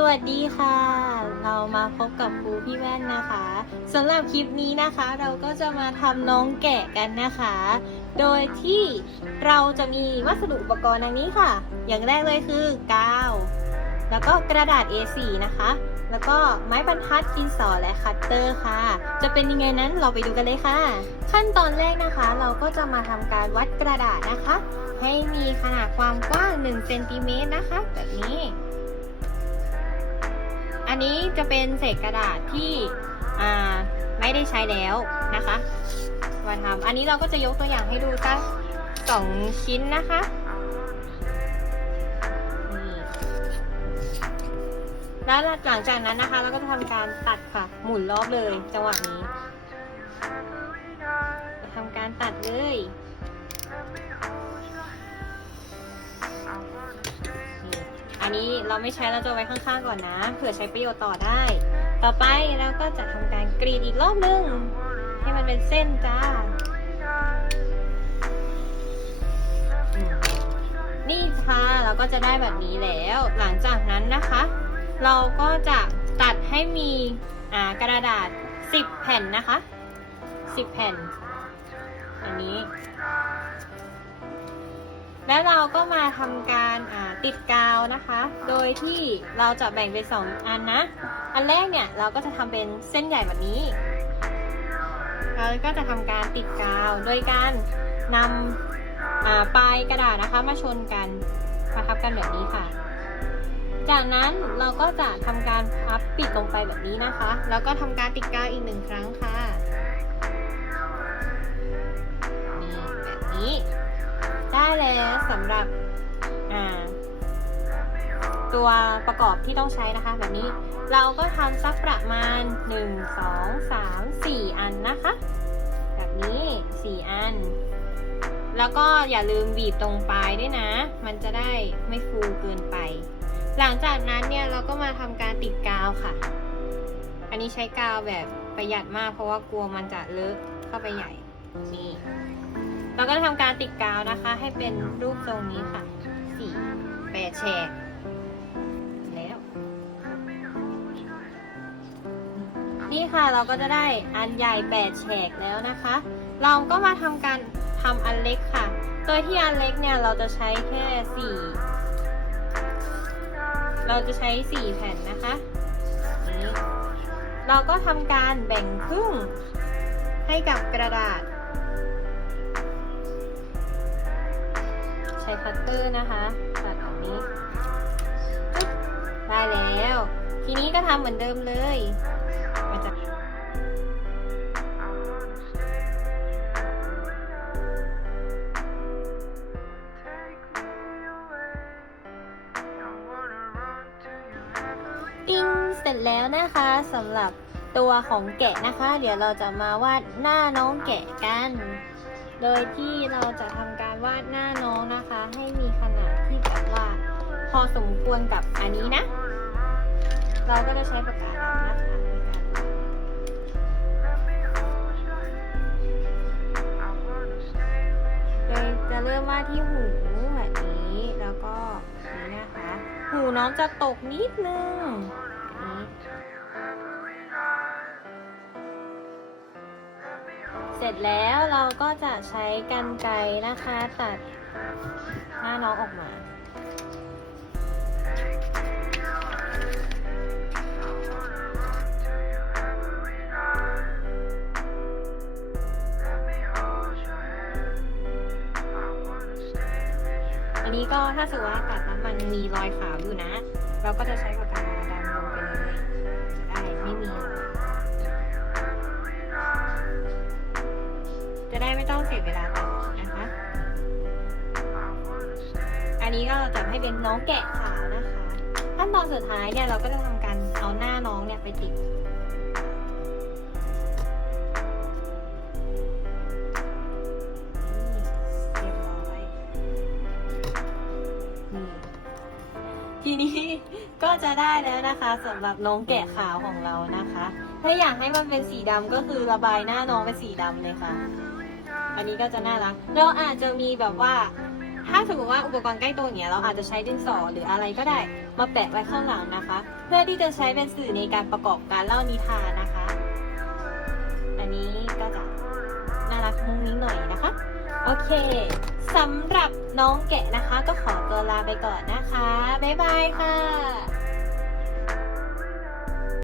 สวัสดีค่ะ เรามาพบกับครูพี่แว่นนะคะสำหรับคลิปนี้นะคะ เราก็จะมาทำน้องแกะกันนะคะ โดยที่เราจะมีวัสดุอุปกรณ์ดังนี้ค่ะ อย่างแรกเลยคือกาว แล้วก็กระดาษ A4 นะคะ แล้วก็ไม้บรรทัดดินสอและคัตเตอร์ค่ะ จะเป็นยังไงนั้นเราไปดูกันเลยค่ะ ขั้นตอนแรกนะคะ เราก็จะมาทำการวัดกระดาษนะคะ ให้มีขนาดความกว้าง1เซนติเมตรนะคะ แบบนี้ อันนี้จะเป็นเศษกระดาษที่ไม่ได้ใช้แล้วนะคะมาทำอันนี้เราก็จะยกตัวอย่างให้ดูสักสองชิ้นนะคะนี่แล้วหลังจากนั้นนะคะ เราก็จะทำการตัดค่ะ หมุนรอบเลยจังหวะนี้ทำการตัดเลย อันนี้เราไม่ใช้เราจะไว้ข้างๆก่อนนะ เผื่อใช้ประโยชน์ต่อได้ ต่อไปเราก็จะทำการกรีดอีกรอบนึง ให้มันเป็นเส้นจ้า นี่ค่ะเราก็จะได้แบบนี้แล้ว หลังจากนั้นนะคะ เราก็จะตัดให้มีกระดาษ 10 แผ่นนะคะ 10 แผ่น อันนี้ แล้วเราก็มาทำการติดกาวนะคะ โดยที่เราจะแบ่งเป็นสองอันนะ อันแรกเนี่ยเราก็จะทำเป็นเส้นใหญ่แบบนี้เราก็จะทำการติดกาว โดยการนำปลายกระดาษนะคะมาชนกันมาทับกันแบบนี้ค่ะ จากนั้นเราก็จะทำการพับปิดลงไปแบบนี้นะคะ แล้วก็ทำการติดกาวอีกหนึ่งครั้งค่ะนี่แบบนี้ ได้แล้วสำหรับตัวประกอบที่ต้องใช้นะคะ แบบนี้เราก็ทำสักประมาณ 1 2 3 4 อันนะคะ แบบนี้ 4 อัน แล้วก็อย่าลืมบีบตรงปลายด้วยนะ มันจะได้ไม่ฟูเกินไป หลังจากนั้นเนี่ยเราก็มาทำการติดกาวค่ะ อันนี้ใช้กาวแบบประหยัดมากเพราะว่ากลัวมันจะเลอะเข้าไปใหญ่นี่ เราก็ทำการติดกาวนะคะ ให้เป็นรูปทรงนี้ค่ะสี่แปดแฉกแล้ว นี่ค่ะเราก็จะได้อันใหญ่แปดแฉกแล้วนะคะ เราก็มาทำการทำอันเล็กค่ะ โดยที่อันเล็กเนี่ยเราจะใช้แค่สี่เราจะใช้สี่แผ่นนะคะเราก็ทำการแบ่งครึ่งให้กับกระดาษ คัตเตอร์นะคะตัดแบบนี้ ได้แล้ว ทีนี้ก็ทำเหมือนเดิมเลยมาจากปิ้งเสร็จแล้วนะคะสำหรับตัวของแกะนะคะ เดี๋ยวเราจะมาวาดหน้าน้องแกะกัน โดยที่เราจะทำการวาดหน้าน้องนะคะ ให้มีขนาดที่แบบว่าพอสมควรกับอันนี้นะ เราก็จะใช้ปากกาดำนะคะในการวาดโดยจะเริ่มวาดที่หูแบบนี้ แล้วก็นี้นะคะ หูน้องจะตกนิดนึง ร็จแล้วเราก็จะใช้กันไกรนะคะ ตัดหน้าน้องออกมาอันนี้ก็ถ้าสมมติว่าตัดแล้วมันมีรอยขาวอยู่นะ เราก็จะใช้ ไม่ต้องเสียเวลาตัดนะคะ อันนี้ก็จะให้เป็นน้องแกะขาวนะคะ ขั้นตอนสุดท้ายเนี่ยเราก็จะทำการเอาหน้าน้องเนี่ยไปติดนี่ทีนี้ก็จะได้แล้วนะคะสำหรับน้องแกะขาวของเรานะคะ ถ้าอยากให้มันเป็นสีดำก็คือระบายหน้าน้องเป็นสีดำเลยค่ะ อันนี้ก็จะน่ารักเราอาจจะมีแบบว่า ถ้าสมมติว่าอุปกรณ์ใกล้ตัวอย่างเงี้ยเราอาจจะใช้ดินสอหรืออะไรก็ได้ มาแปะไว้ข้างหลังนะคะ เพื่อที่จะใช้เป็นสื่อในการประกอบการเล่านิทานนะคะ อันนี้ก็จะน่ารักมุ้งมิ้งหน่อยนะคะ โอเคสำหรับน้องแกะนะคะ ก็ขอตัวลาไปก่อนนะคะ บ๊ายบายค่ะ